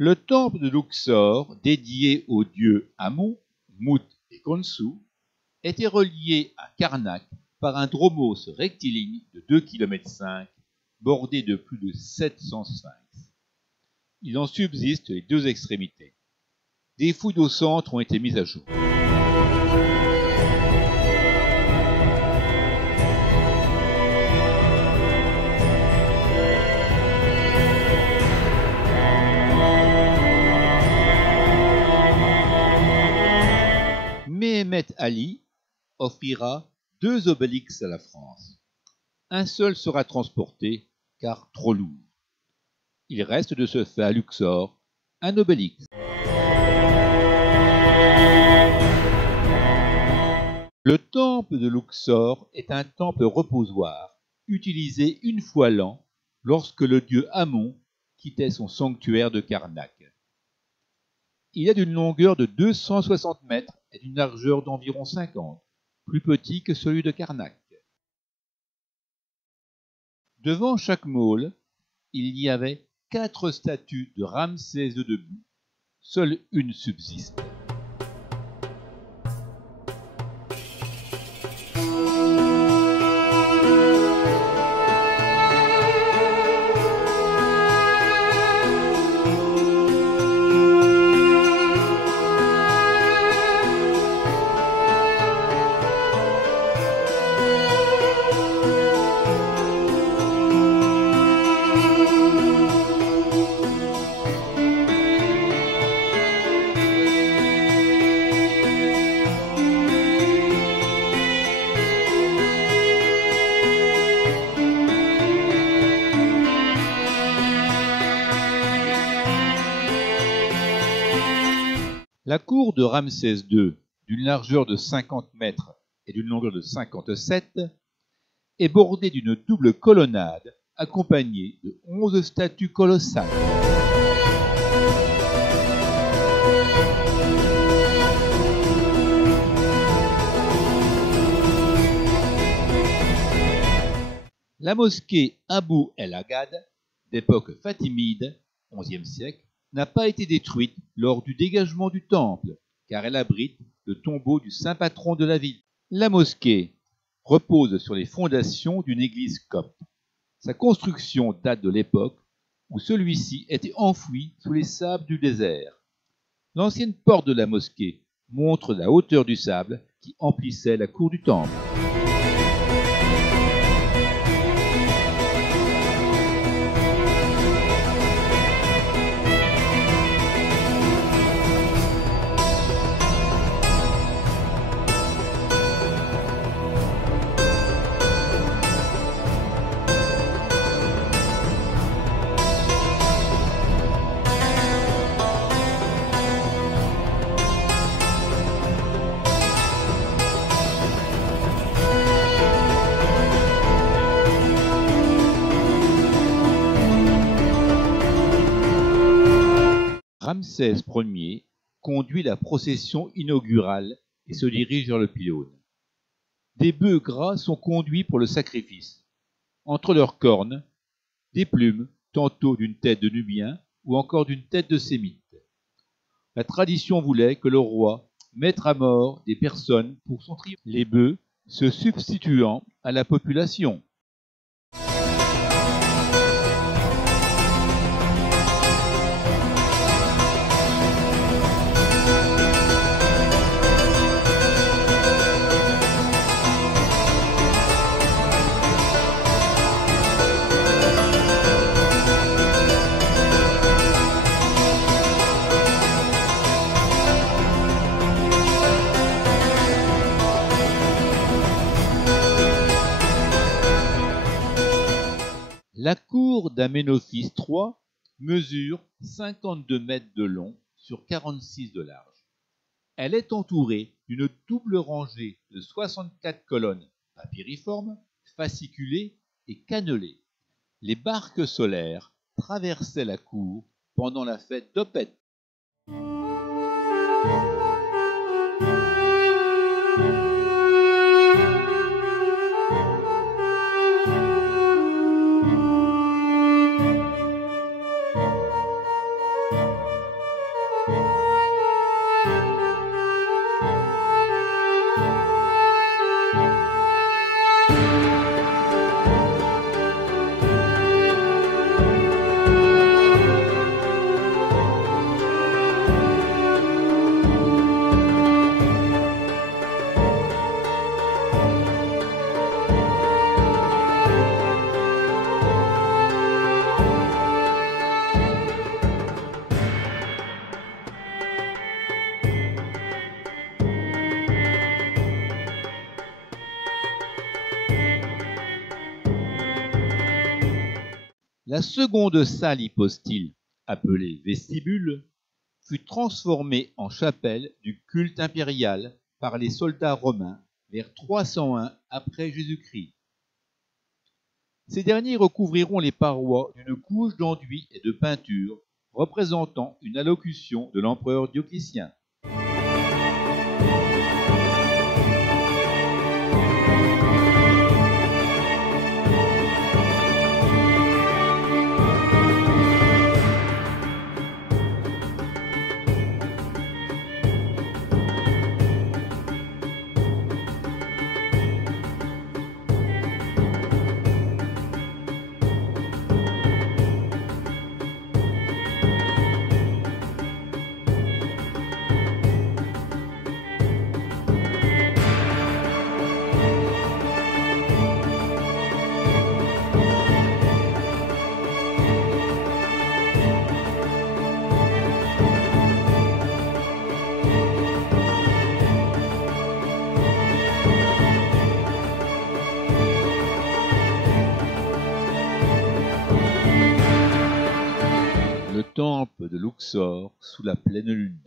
Le temple de Luxor, dédié aux dieux Amon, Mout et Khonsu, était relié à Karnak par un dromos rectiligne de 2,5 km, bordé de plus de 700 sphinx. Il en subsiste les deux extrémités. Des fouilles au centre ont été mises à jour. Mehemet Ali offrira 2 obélisques à la France. Un seul sera transporté, car trop lourd. Il reste de ce fait à Luxor un obélisque. Le temple de Luxor est un temple reposoir, utilisé une fois l'an lorsque le dieu Amon quittait son sanctuaire de Karnak. Il est d'une longueur de 260 mètres et d'une largeur d'environ 50, plus petit que celui de Karnak. Devant chaque môle, il y avait 4 statues de Ramsès II debout. Seule une subsiste. La cour de Ramsès II, d'une largeur de 50 mètres et d'une longueur de 57, est bordée d'une double colonnade accompagnée de 11 statues colossales. La mosquée Abu el-Agad, d'époque fatimide, XIe siècle, n'a pas été détruite lors du dégagement du temple, car elle abrite le tombeau du saint patron de la ville. La mosquée repose sur les fondations d'une église copte. Sa construction date de l'époque où celui-ci était enfoui sous les sables du désert. L'ancienne porte de la mosquée montre la hauteur du sable qui emplissait la cour du temple. Ramsès Ier conduit la procession inaugurale et se dirige vers le pylône. Des bœufs gras sont conduits pour le sacrifice. Entre leurs cornes, des plumes, tantôt d'une tête de Nubien ou encore d'une tête de Sémite. La tradition voulait que le roi mette à mort des personnes pour son triomphe, les bœufs se substituant à la population. La cour d'Amenophis III mesure 52 mètres de long sur 46 de large. Elle est entourée d'une double rangée de 64 colonnes papyriformes, fasciculées et cannelées. Les barques solaires traversaient la cour pendant la fête d'Opet. La seconde salle hypostyle, appelée vestibule, fut transformée en chapelle du culte impérial par les soldats romains vers 301 après Jésus-Christ. Ces derniers recouvriront les parois d'une couche d'enduit et de peinture représentant une allocution de l'empereur Dioclétien. Le temple de Luxor sous la pleine lune.